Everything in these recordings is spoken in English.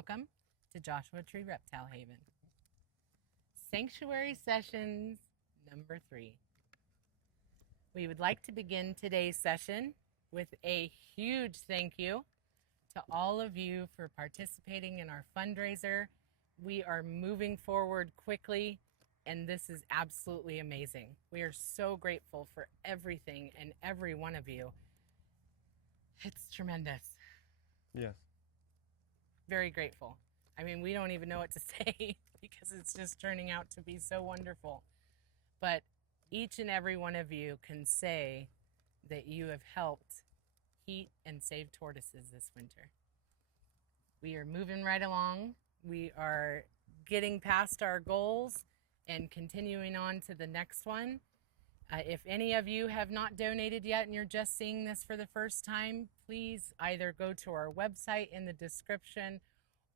welcome to Joshua Tree Reptile Haven. Sanctuary Sessions number 3. We would like to begin today's session with a huge thank you to all of you for participating in our fundraiser. We are moving forward quickly, and this is absolutely amazing. We are so grateful for everything and every one of you. It's tremendous. Yes. Very grateful. I mean, we don't even know what to say because it's just turning out to be so wonderful. But each and every one of you can say that you have helped heat and save tortoises this winter. We are moving right along. We are getting past our goals and continuing on to the next one. If any of you have not donated yet and you're just seeing this for the first time, please either go to our website in the description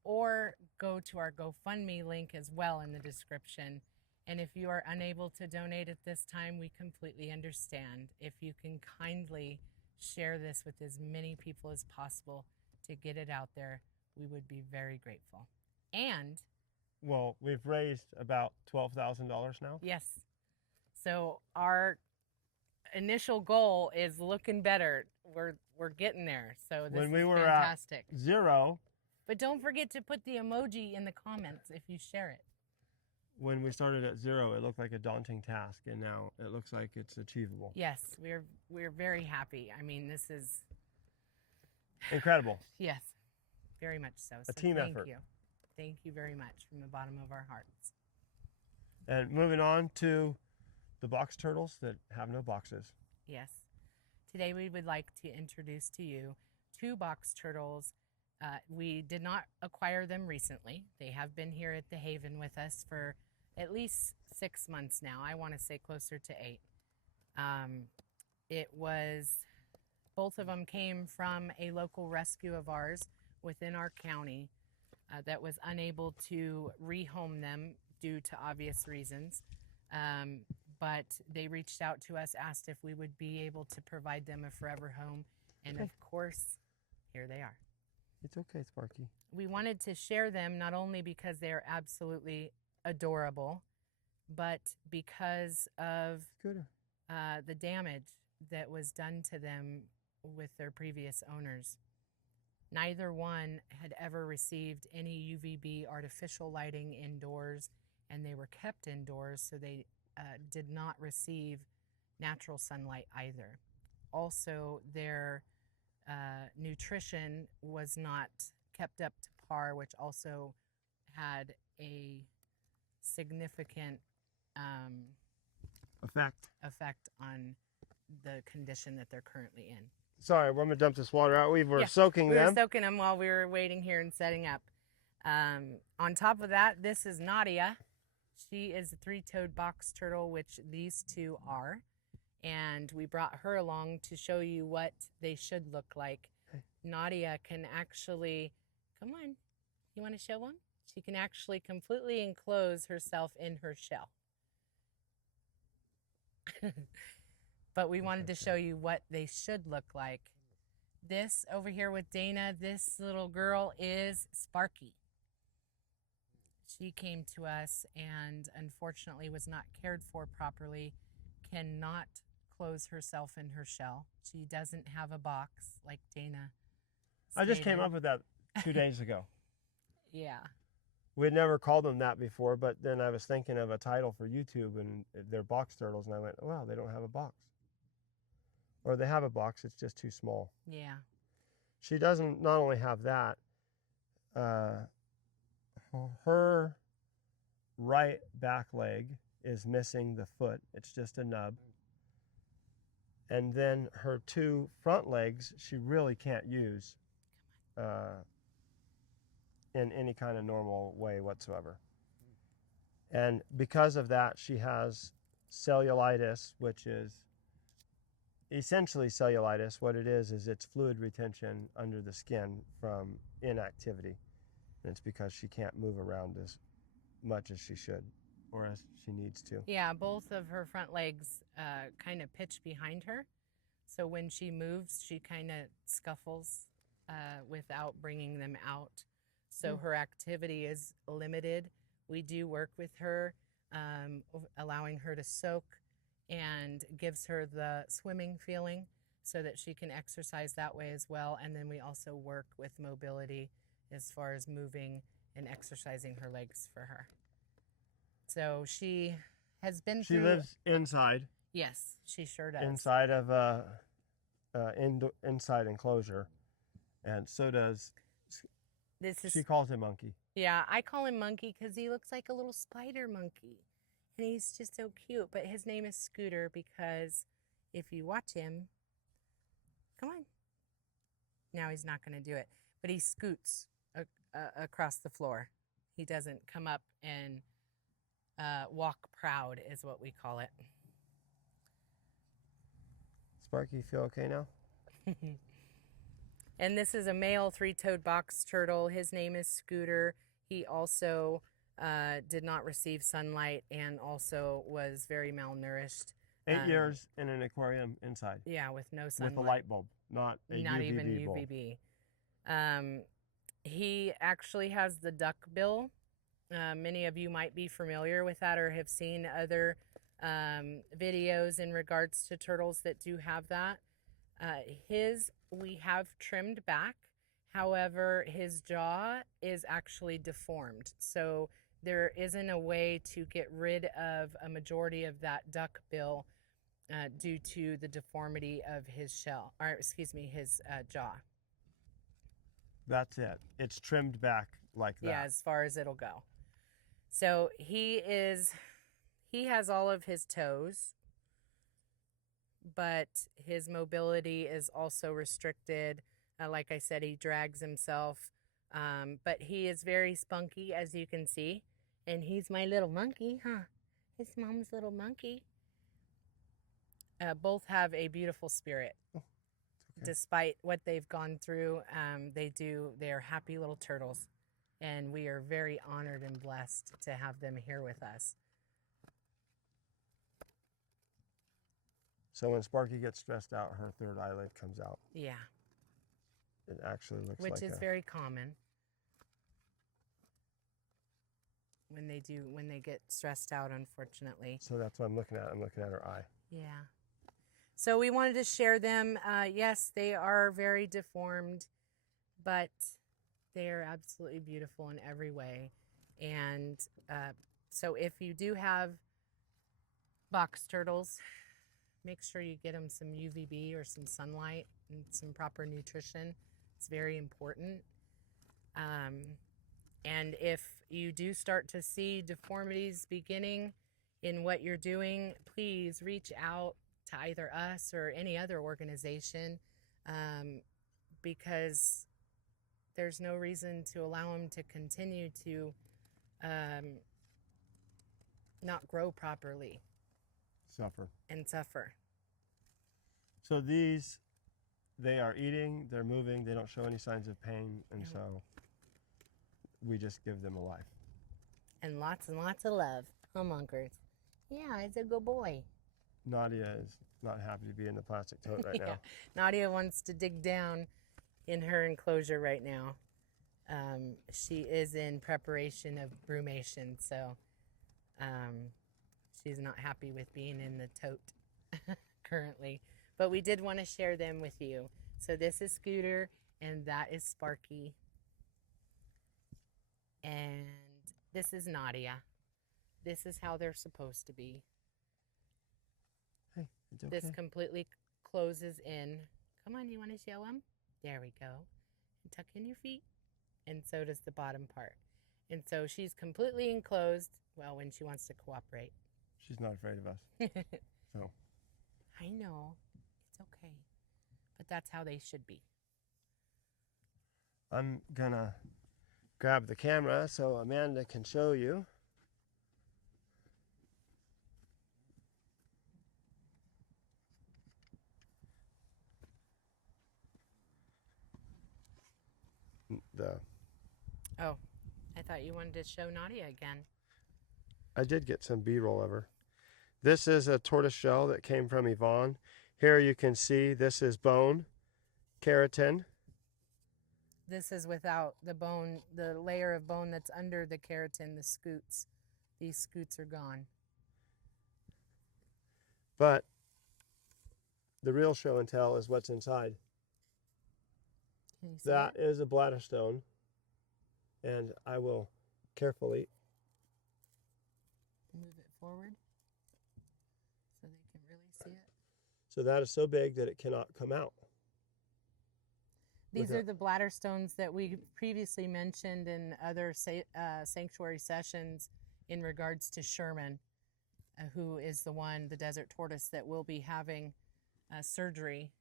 or go to our GoFundMe link as well in the description. And if you are unable to donate at this time, we completely understand. If you can kindly share this with as many people as possible to get it out there, we would be very grateful. And well, we've raised about $12,000 now. yes. So our initial goal is looking better. We're getting there. So this When we is were fantastic. at 0, But don't forget to put the emoji in the comments if you share it. when we started at 0, it looked like a daunting task, and now it looks like it's achievable. Yes, we're very happy. I mean, this is Incredible. yes, very much so. A team thank effort. you. Thank you very much from the bottom of our hearts. And moving on to the box turtles that have no boxes. Yes. Today we would like to introduce to you 2 box turtles. We did not acquire them recently. They have been here at the Haven with us for at least 6 months now. I want to say closer to 8. Both of them came from a local rescue of ours within our county that was unable to rehome them due to obvious reasons. But they reached out to us, asked if we would be able to provide them a forever home. And of course, here they are. It's okay, Sparky. We wanted to share them not only because they are absolutely adorable, but because of Scooter. the damage that was done to them with their previous owners. Neither one had ever received any UVB artificial lighting indoors, and they were kept indoors, so they did not receive natural sunlight either. Also, their nutrition was not kept up to par, which also had a significant effect on the condition that they're currently in. Sorry, we're going to dump this water out. We were soaking them. We were soaking them while we were waiting here and setting up. On top of that, this is Nadia. She is a 3-toed box turtle, which these 2 are. And we brought her along to show you what they should look like. Nadia can actually, come on, you want to show them? She can actually completely enclose herself in her shell. But we wanted to show you what they should look like. This over here with Dana, this little girl is Sparky. She came to us and unfortunately was not cared for properly, cannot close herself in her shell. She doesn't have a box like Dana stated. I just came up with that 2 days ago. Yeah. We had never called them that before, but then I was thinking of a title for YouTube, and they're box turtles, and I went, well, they don't have a box. Or they have a box, it's just too small. Yeah. She doesn't not only have that, her right back leg is missing the foot. It's just a nub. And then her 2 front legs, she really can't use in any kind of normal way whatsoever. And because of that, she has cellulitis, which is essentially cellulitis. What it is it's fluid retention under the skin from inactivity. And it's because she can't move around as much as she should or as she needs to. Yeah, both of her front legs kind of pitch behind her. So when she moves, she kind of scuffles without bringing them out. so her activity is limited. We do work with her, allowing her to soak, and gives her the swimming feeling so that she can exercise that way as well. And then we also work with mobility as far as moving and exercising her legs for her. So she has been She through. lives inside. Yes, she sure does. Inside of a inside enclosure, and so does. She calls him Monkey. Yeah, I call him Monkey because he looks like a little spider monkey, and he's just so cute. But his name is Scooter because if you watch him, come on. Now he's not going to do it, but he scoots across the floor. He doesn't come up and walk proud, is what we call it. Sparky, you feel okay now? And this is a male three-toed box turtle. His name is Scooter. He also did not receive sunlight and also was very malnourished. 8 years in an aquarium inside. Yeah, with no sunlight. With a light bulb, not even UVB. He actually has the duck bill. Many of you might be familiar with that or have seen other videos in regards to turtles that do have that. We have trimmed back. However, his jaw is actually deformed. So there isn't a way to get rid of a majority of that duck bill due to the deformity of his his jaw. That's it. It's trimmed back like that. Yeah, as far as it'll go. So he has all of his toes, but his mobility is also restricted. Like I said, he drags himself, but he is very spunky, as you can see. And he's my little monkey, huh? His mom's little monkey. Both have a beautiful spirit. Okay. Despite what they've gone through, they are happy little turtles. And we are very honored and blessed to have them here with us. So when Sparky gets stressed out, her third eyelid comes out. Yeah. It actually looks like Which is very common. When they get stressed out, unfortunately. So that's what I'm looking at. I'm looking at her eye. Yeah. So we wanted to share them. Yes, they are very deformed, but they are absolutely beautiful in every way. And so if you do have box turtles, make sure you get them some UVB or some sunlight and some proper nutrition. It's very important. And if you do start to see deformities beginning in what you're doing, please reach out to either us or any other organization, because there's no reason to allow them to continue to not grow properly. Suffer. So these, they are eating, they're moving, they don't show any signs of pain, and so we just give them a life. And lots of love. Homeonkers. Yeah, he's a good boy. Nadia is not happy to be in the plastic tote right now. Nadia wants to dig down in her enclosure right now. She is in preparation of brumation, so she's not happy with being in the tote currently. But we did want to share them with you. So this is Scooter, and that is Sparky. And this is Nadia. This is how they're supposed to be. Hey, it's okay. This completely closes in. Come on, you want to show them? There we go. And tuck in your feet. And so does the bottom part. And so she's completely enclosed, well, when she wants to cooperate. She's not afraid of us. So. I know. It's okay. But that's how they should be. I'm gonna grab the camera so Amanda can show you. Oh, I thought you wanted to show Nadia again. I did get some B-roll of her. This is a tortoise shell that came from Yvonne. Here you can see this is bone, keratin. This is without the bone, the layer of bone that's under the keratin, the scoots. These scoots are gone. But the real show and tell is what's inside. Can you see That it? is a bladder stone, and I will carefully Move it forward so they can really see it. So that is so big that it cannot come out. These are the bladder stones that we previously mentioned in other sanctuary sessions in regards to Sherman, who is the desert tortoise that will be having surgery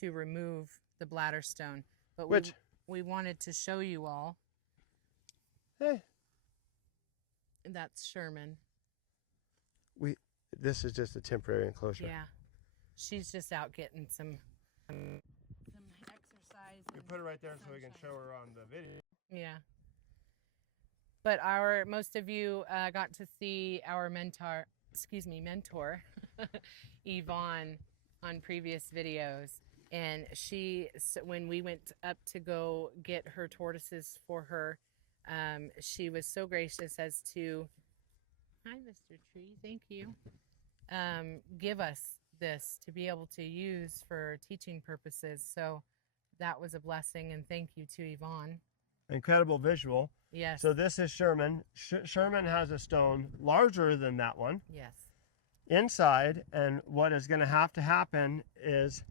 to remove the bladder stone. But we wanted to show you all. Hey. That's Sherman. This is just a temporary enclosure. Yeah. She's just out getting some exercise. You put it right there so we can show her on the video. Yeah. But most of you got to see our mentor, Yvonne, on previous videos. And when we went up to go get her tortoises for her, she was so gracious as to, hi, Mr. Tree, thank you, give us this to be able to use for teaching purposes. So that was a blessing, and thank you to Yvonne. Incredible visual. Yes. So this is Sherman. Sherman has a stone larger than that one. Yes. Inside, and what is going to happen is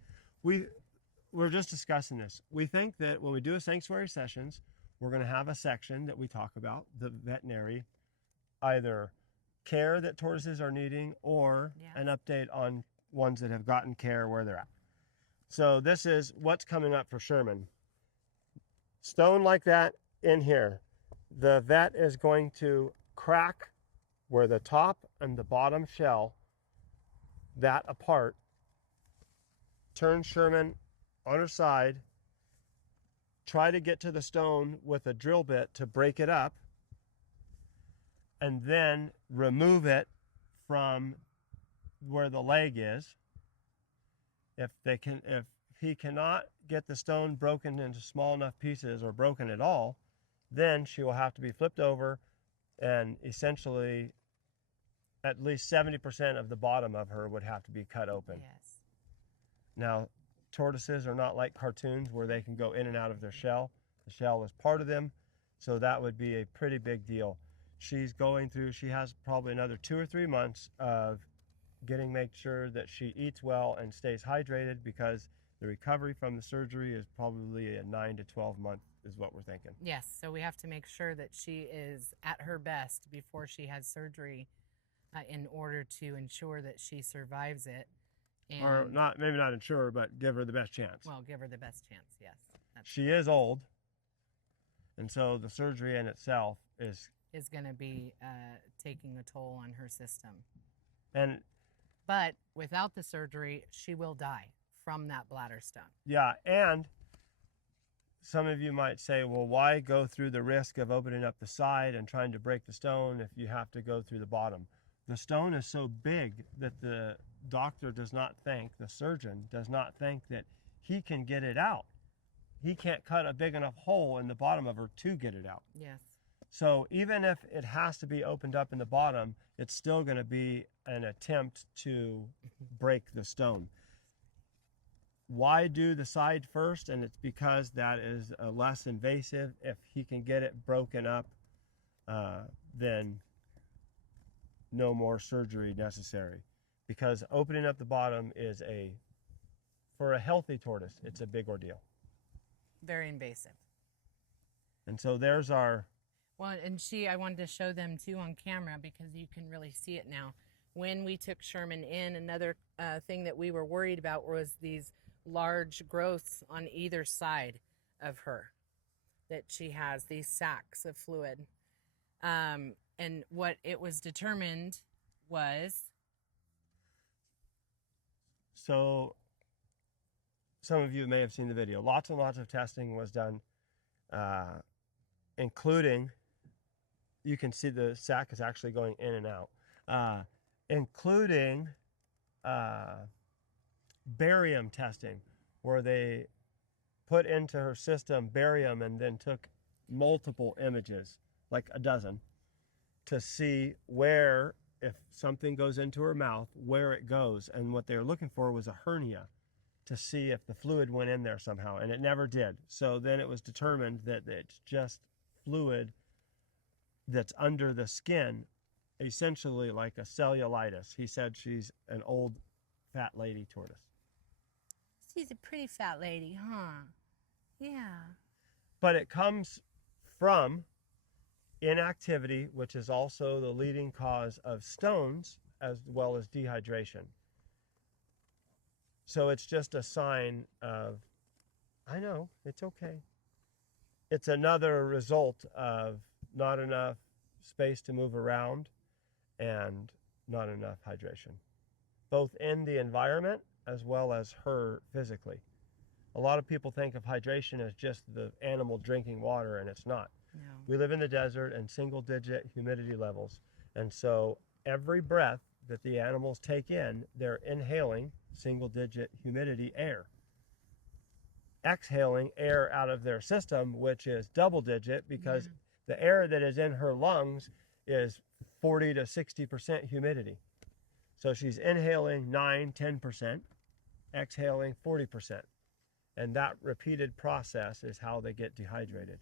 we're just discussing this. We think that when we do a sanctuary sessions, we're going to have a section that we talk about the veterinary, either care that tortoises are needing or an update on ones that have gotten care where they're at. So this is what's coming up for Sherman. Stone like that in here. The vet is going to crack where the top and the bottom shell, that apart, turn Sherman on her side, try to get to the stone with a drill bit to break it up, and then remove it from where the leg is. If he cannot get the stone broken into small enough pieces or broken at all, then she will have to be flipped over, and essentially at least 70% of the bottom of her would have to be cut open. Yes. Now, tortoises are not like cartoons where they can go in and out of their shell. The shell is part of them, so that would be a pretty big deal. She has probably another 2 or 3 months of make sure that she eats well and stays hydrated, because the recovery from the surgery is probably a 9 to 12 month is what we're thinking. Yes, so we have to make sure that she is at her best before she has surgery in order to ensure that she survives it. And, or maybe not ensure, but give her the best chance. Well, give her the best chance, yes. She is old, and so the surgery in itself is going to be taking a toll on her system. But without the surgery, she will die from that bladder stone. Yeah, and some of you might say, well, why go through the risk of opening up the side and trying to break the stone if you have to go through the bottom? The stone is so big that the doctor does not think, the surgeon does not think that he can get it out. He can't cut a big enough hole in the bottom of her to get it out. Yes. So even if it has to be opened up in the bottom, it's still going to be an attempt to break the stone. Why do the side first? And it's because that is less invasive. If he can get it broken up, then no more surgery necessary. Because opening up the bottom is for a healthy tortoise, it's a big ordeal. Very invasive. And so there's our... Well, and I wanted to show them too on camera because you can really see it now. When we took Sherman in, another thing that we were worried about was these large growths on either side of her that she has, these sacs of fluid. And what it was determined was... So some of you may have seen the video. Lots and lots of testing was done, including... You can see the sac is actually going in and out, including barium testing, where they put into her system, barium, and then took multiple images, like a dozen, to see where, if something goes into her mouth, where it goes. And what they were looking for was a hernia, to see if the fluid went in there somehow, and it never did. So then it was determined that it's just fluid that's under the skin, essentially like a cellulitis. He said she's an old fat lady tortoise. She's a pretty fat lady, huh? Yeah. But it comes from inactivity, which is also the leading cause of stones as well as dehydration. So it's just a sign of, I know, it's okay. It's another result of not enough space to move around and not enough hydration, both in the environment as well as her physically. A lot of people think of hydration as just the animal drinking water, and it's not. No. We live in the desert and single-digit humidity levels, and so every breath that the animals take in, they're inhaling single-digit humidity air, exhaling air out of their system, which is double-digit, because the air that is in her lungs is 40 to 60% humidity. So she's inhaling 9, 10%, exhaling 40%. And that repeated process is how they get dehydrated.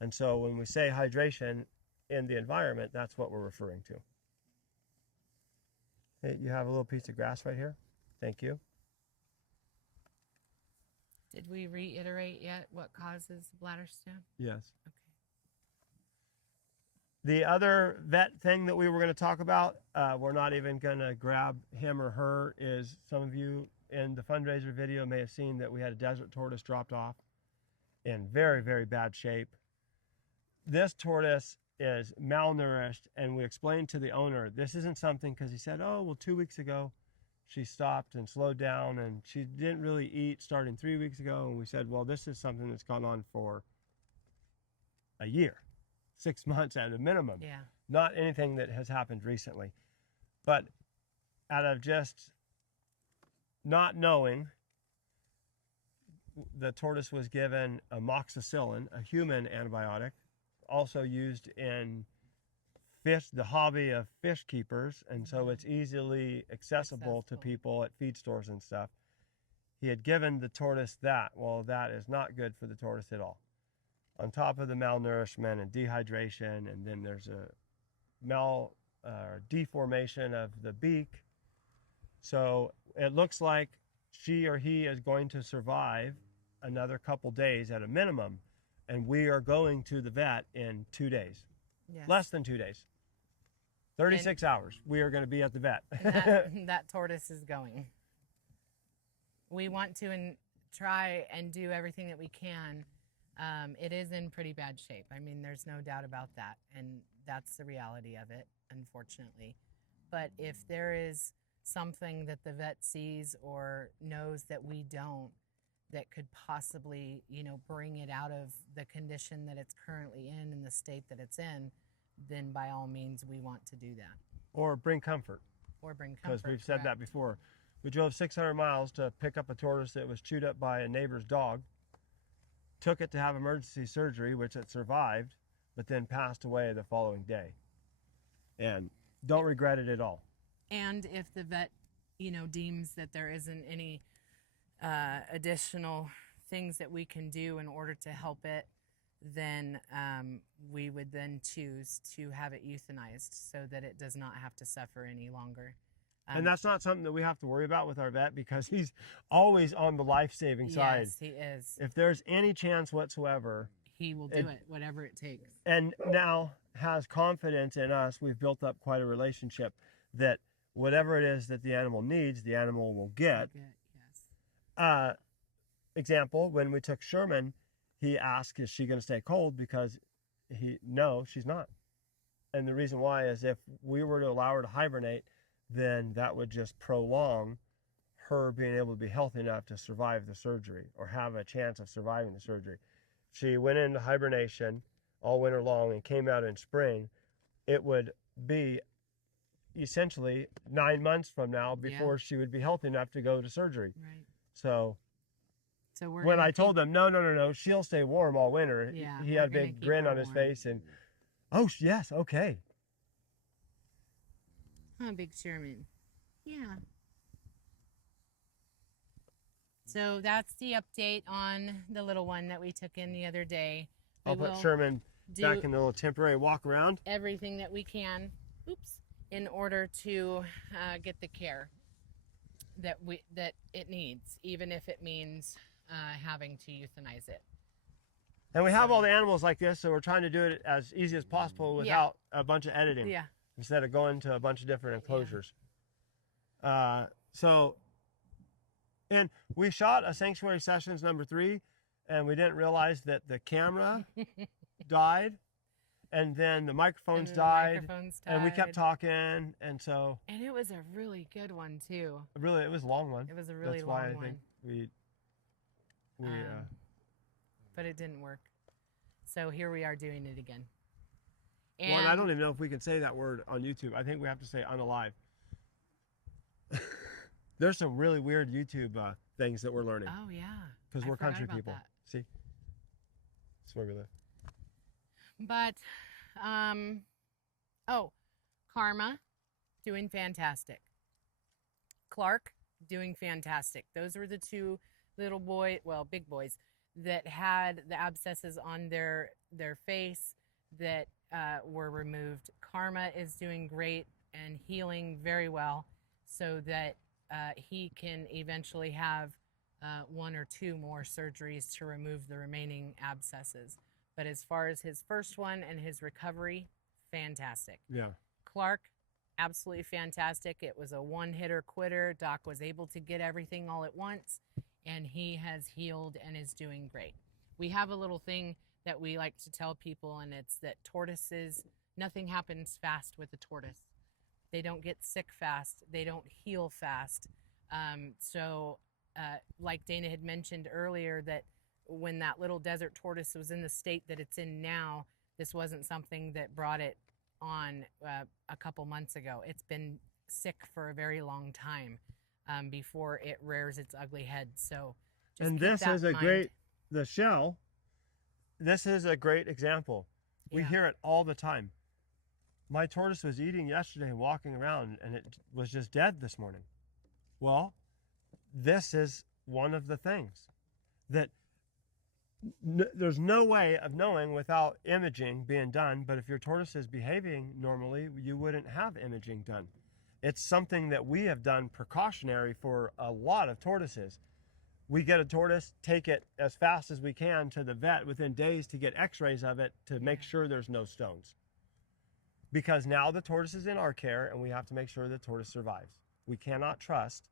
And so when we say hydration in the environment, that's what we're referring to. Hey, you have a little piece of grass right here. Thank you. Did we reiterate yet what causes bladder stone? Yes. Okay. The other vet thing that we were going to talk about, we're not even going to grab him or her, is some of you in the fundraiser video may have seen that we had a desert tortoise dropped off in very, very bad shape. This tortoise is malnourished, and we explained to the owner, this isn't something, because he said, oh, well, 2 weeks ago she stopped and slowed down, and she didn't really eat starting 3 weeks ago. And we said, well, this is something that's gone on for a year, 6 months at a minimum. Yeah. Not anything that has happened recently. But out of just not knowing, the tortoise was given amoxicillin, a human antibiotic, also used in fish, the hobby of fish keepers, and so it's easily accessible to people at feed stores and stuff. He had given the tortoise that. Well, that is not good for the tortoise at all. On top of the malnourishment and dehydration, and then there's a deformation of the beak. So it looks like she or he is going to survive another couple days at a minimum, and we are going to the vet in 2 days. Yes. Less than 2 days. 36 hours. We are going to be at the vet. that tortoise is going. We want to try and do everything that we can. It is in pretty bad shape. I mean, there's no doubt about that, and that's the reality of it, unfortunately. But if there is something that the vet sees or knows that we don't, that could possibly, bring it out of the condition that it's currently in and the state that it's in, then by all means we want to do that. Or bring comfort. Or bring comfort. Because we've said that before. We drove 600 miles to pick up a tortoise that was chewed up by a neighbor's dog. Took it to have emergency surgery, which it survived, but then passed away the following day. And don't regret it at all. And if the vet, deems that there isn't any additional things that we can do in order to help it, then we would then choose to have it euthanized so that it does not have to suffer any longer. And that's not something that we have to worry about with our vet, because he's always on the life-saving side. Yes, he is. If there's any chance whatsoever, he will do it, whatever it takes. And now has confidence in us. We've built up quite a relationship that whatever it is that the animal needs, the animal will get. Yes. Example, when we took Sherman, he asked, is she going to stay cold? Because no, she's not. And the reason why is if we were to allow her to hibernate, then that would just prolong her being able to be healthy enough to survive the surgery or have a chance of surviving the surgery. She went into hibernation all winter long and came out in spring, it would be essentially 9 months from now before she would be healthy enough to go to surgery. Right. So So we're when gonna I told them, no, she'll stay warm all winter. Yeah, he we're had a gonna big keep grin her on his warm. face and, oh, yes, okay. Huh, big Sherman. Yeah. So that's the update on the little one that we took in the other day. I'll put Sherman back in the little temporary walk around. Everything that we can, in order to get the care that it needs, even if it means having to euthanize it. And we have all the animals like this, so we're trying to do it as easy as possible without a bunch of editing. Yeah. Instead of going to a bunch of different enclosures. And we shot a Sanctuary Sessions #3, and we didn't realize that the camera died, and then the microphones died, and we kept talking, and so. And it was a really good one too. Really, it was a long one. It was a really long one. That's why I think we but it didn't work. So here we are doing it again. And well, I don't even know if we can say that word on YouTube. I think we have to say unalive. There's some really weird YouTube things that we're learning. Oh, yeah. Because we're country people. That. See? That's where we live. But, Karma, doing fantastic. Clark, doing fantastic. Those were the two big boys, that had the abscesses on their face that were removed. Karma is doing great and healing very well, so that he can eventually have 1 or 2 more surgeries to remove the remaining abscesses. But as far as his first one and his recovery, fantastic. Yeah. Clark, absolutely fantastic. It was a one-hitter quitter. Doc was able to get everything all at once, and he has healed and is doing great. We have a little thing that we like to tell people, and it's that tortoises, nothing happens fast with a tortoise. They don't get sick fast. They don't heal fast. Like Dana had mentioned earlier, that when that little desert tortoise was in the state that it's in now, this wasn't something that brought it on a couple months ago. It's been sick for a very long time before it rears its ugly head. So, and this is the shell. This is a great example. We hear it all the time. My tortoise was eating yesterday and walking around, and it was just dead this morning. Well, this is one of the things that there's no way of knowing without imaging being done, but if your tortoise is behaving normally, you wouldn't have imaging done. It's something that we have done precautionary for a lot of tortoises. We get a tortoise, take it as fast as we can to the vet within days to get x-rays of it to make sure there's no stones. Because now the tortoise is in our care, and we have to make sure the tortoise survives. We cannot trust,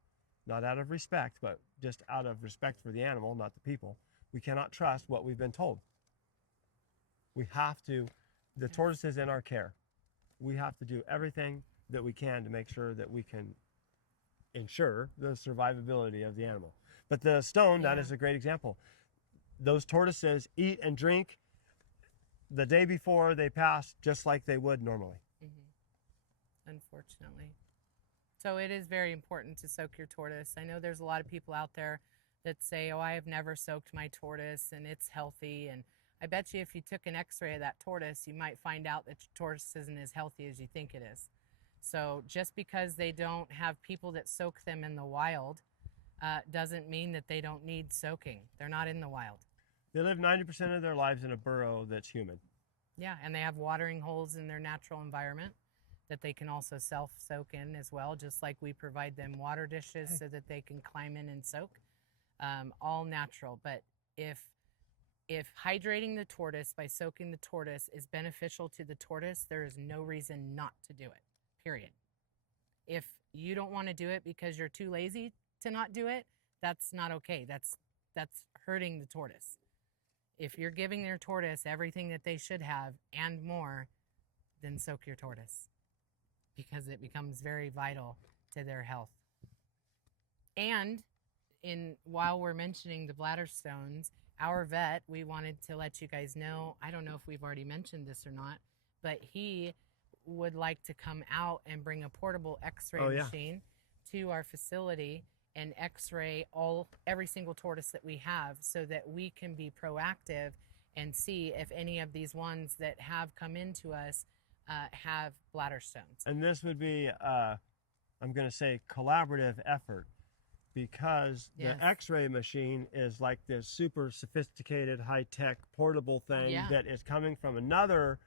not out of respect, but just out of respect for the animal, not the people, we cannot trust what we've been told. We have to, the tortoise is in our care. We have to do everything that we can to make sure that we can ensure the survivability of the animal. But the stone, that is a great example. Those tortoises eat and drink the day before they pass, just like they would normally. Unfortunately. So it is very important to soak your tortoise. I know there's a lot of people out there that say, oh, I have never soaked my tortoise and it's healthy. And I bet you if you took an x-ray of that tortoise, you might find out that your tortoise isn't as healthy as you think it is. So just because they don't have people that soak them in the wild doesn't mean that they don't need soaking. They're not in the wild. They live 90% of their lives in a burrow that's human. Yeah, and they have watering holes in their natural environment that they can also self-soak in as well, just like we provide them water dishes so that they can climb in and soak. All natural. But if hydrating the tortoise by soaking the tortoise is beneficial to the tortoise, there is no reason not to do it, period. If you don't want to do it because you're too lazy to not do it, that's not okay. That's hurting the tortoise. If you're giving your tortoise everything that they should have and more, then soak your tortoise, because it becomes very vital to their health. And while we're mentioning the bladder stones, our vet, we wanted to let you guys know, I don't know if we've already mentioned this or not, but he would like to come out and bring a portable x-ray machine to our facility and x-ray every single tortoise that we have so that we can be proactive and see if any of these ones that have come into us have bladder stones. And this would be, I'm going to say, collaborative effort, because Yes. the x-ray machine is like this super sophisticated, high-tech, portable thing Yeah. that is coming from another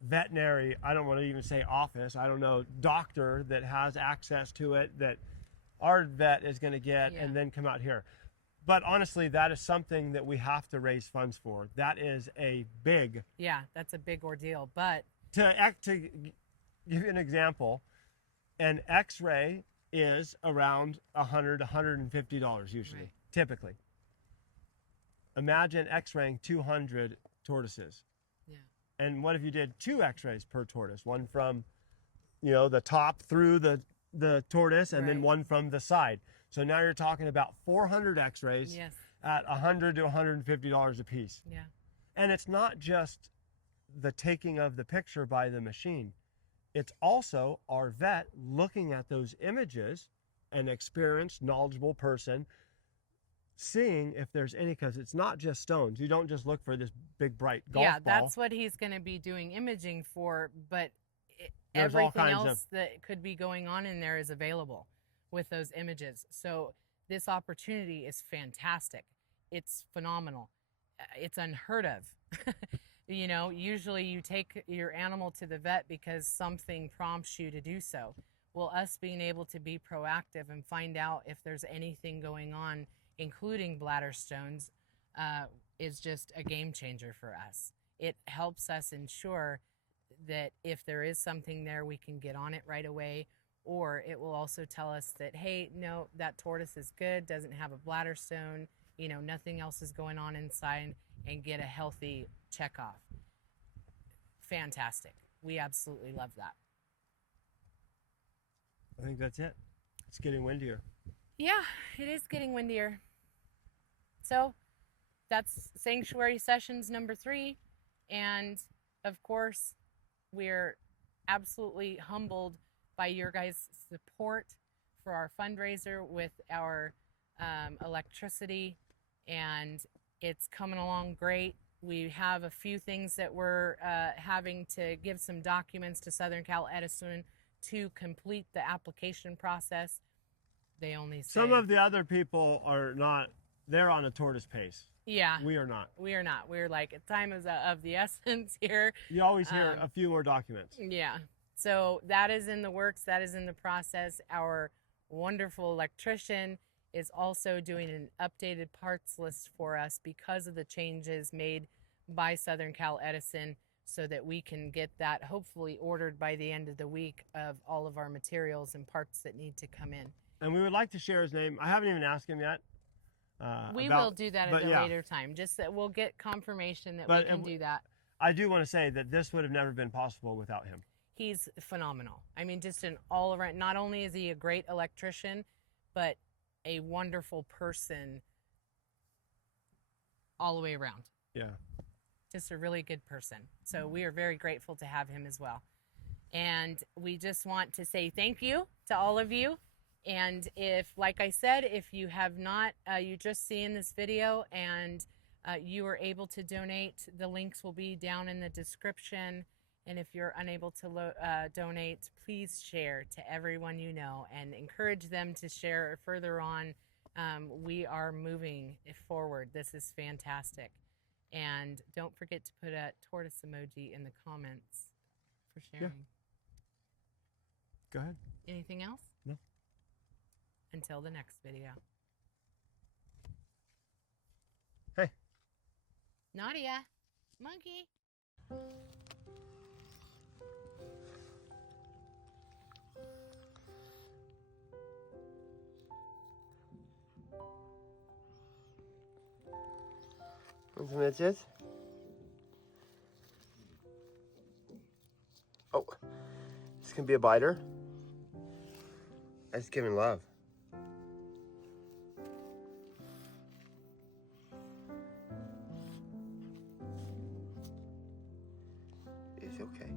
veterinary, I don't want to even say office, I don't know, doctor that has access to it that our vet is going to get and then come out here. But honestly, that is something that we have to raise funds for. That is a big... Yeah, that's a big ordeal. But to give you an example, an x-ray is around $100, $150 usually, right. typically. Imagine x-raying 200 tortoises. Yeah. And what if you did 2 x-rays per tortoise? One from, you know, the top through the tortoise, and then Right. one from the side. So now you're talking about 400 x-rays Yes. at $100 to $150 a piece. Yeah. And it's not just the taking of the picture by the machine. It's also our vet looking at those images, an experienced, knowledgeable person, seeing if there's any, because it's not just stones. You don't just look for this big, bright golf ball. Yeah, that's what he's going to be doing imaging for, but There's all everything kinds else that could be going on in there is available with those images. So this opportunity is fantastic. It's phenomenal. It's unheard of. You know, usually you take your animal to the vet because something prompts you to do so. Well, us being able to be proactive and find out if there's anything going on, including bladder stones, is just a game changer for us. It helps us ensure that if there is something there, we can get on it right away, or it will also tell us that, hey, no, that tortoise is good, doesn't have a bladder stone, you know, nothing else is going on inside, and get a healthy check off. Fantastic. We absolutely love that. I think that's it. It's getting windier. Yeah, it is getting windier. So that's Sanctuary Sessions number 3. And of course, we're absolutely humbled by your guys' support for our fundraiser with our electricity, and it's coming along great. We have a few things that we're having to give some documents to Southern Cal Edison to complete the application process. They only say... Some of the other people are not, they're on a tortoise pace. Yeah. We are not. We are not. We're like, time is of the essence here. You always hear a few more documents. Yeah. So that is in the works. That is in the process. Our wonderful electrician is also doing an updated parts list for us because of the changes made by Southern Cal Edison, so that we can get that hopefully ordered by the end of the week of all of our materials and parts that need to come in. And we would like to share his name. I haven't even asked him yet. We will do that at a later time. Just that we'll get confirmation that we can do that. I do want to say that this would have never been possible without him. He's phenomenal. I mean, just an all around, not only is he a great electrician, but a wonderful person all the way around. Yeah. Just a really good person. So we are very grateful to have him as well. And we just want to say thank you to all of you. And if, like I said, if you have not, you just seen this video and you are able to donate, the links will be down in the description. And if you're unable to donate, please share to everyone you know and encourage them to share further on. We are moving forward. This is fantastic. And don't forget to put a tortoise emoji in the comments for sharing. Yeah. Go ahead. Anything else? No. Until the next video. Hey. Nadia, monkey. Want some itches? Oh, this can be a biter. I just give him love. It's okay.